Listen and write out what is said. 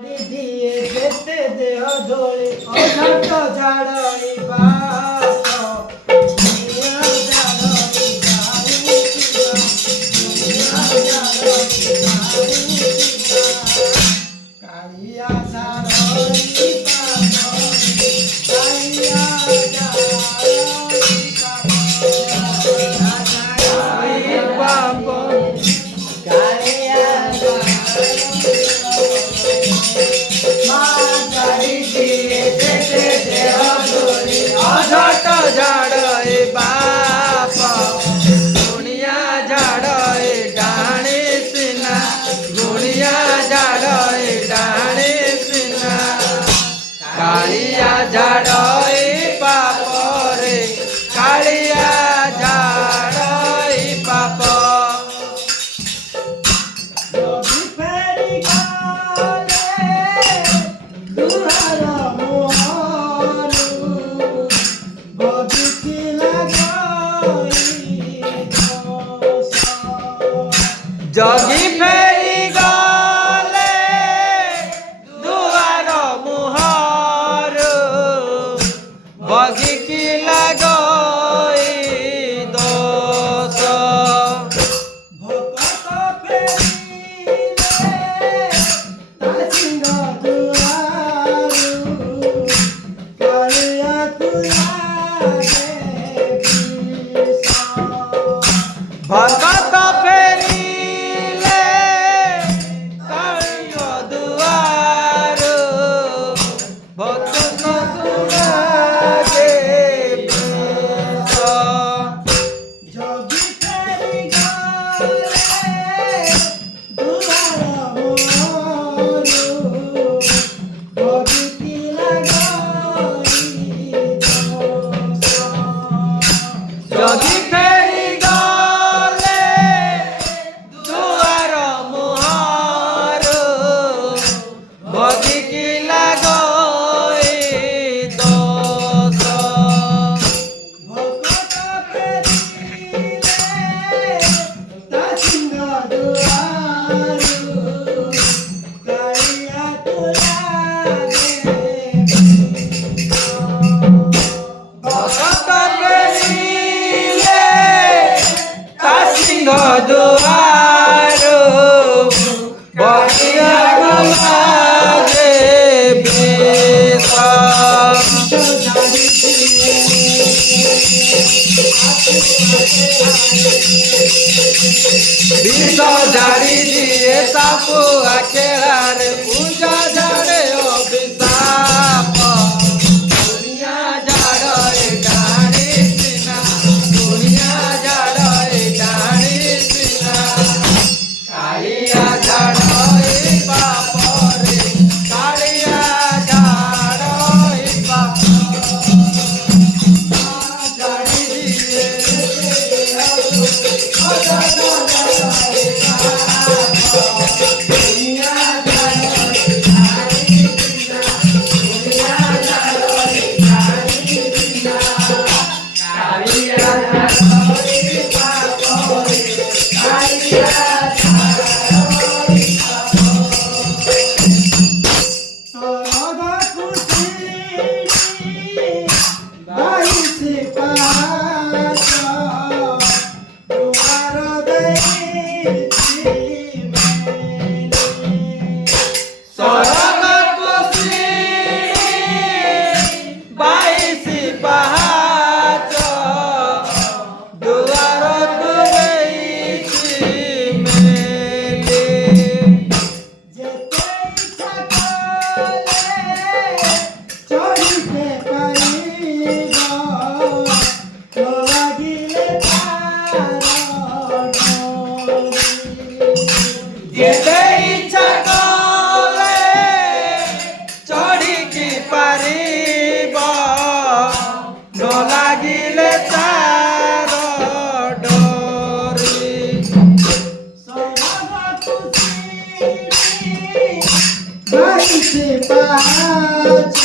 दिए जेते देह धोले अझट झाड़ई बाप दुनिया झाड़ई बारी दुनिया झाड़ई बारी कालिया झाड़ई बाप कालिया झाड़ई बाप कालिया अझट झाड़े बाप दुनिया झाड़े डाणे सिना दुनिया झाड़े डाणे सिना कालिया झाड़े बाप रे कालिया झाड़े बाप जगी फेरी गले दुआर मुहर बगिकी लगई दोष भक्त फेरिले तासिंग दुआर कालिया तुलागे भक्त फेरी जगी फेरी गले दुआर मुहर बगिकी लगई दोष भक्त फेरिले तासिंग दुआर कालिया तुलागे भक्त दुआर बढ़िया गलागे बेसा विष झाड़ी दिए सापू अकेलार पूजा झाड़े अभिशाप दुनिया झाड़े डाणी सिना दुनिया झाड़े डाणी सिना कालिया झाड़े बाप रे कालिया झाड़े बाप झाड़ी दिए चढ़ी पारिब न लागिले तार डोरी से पाछ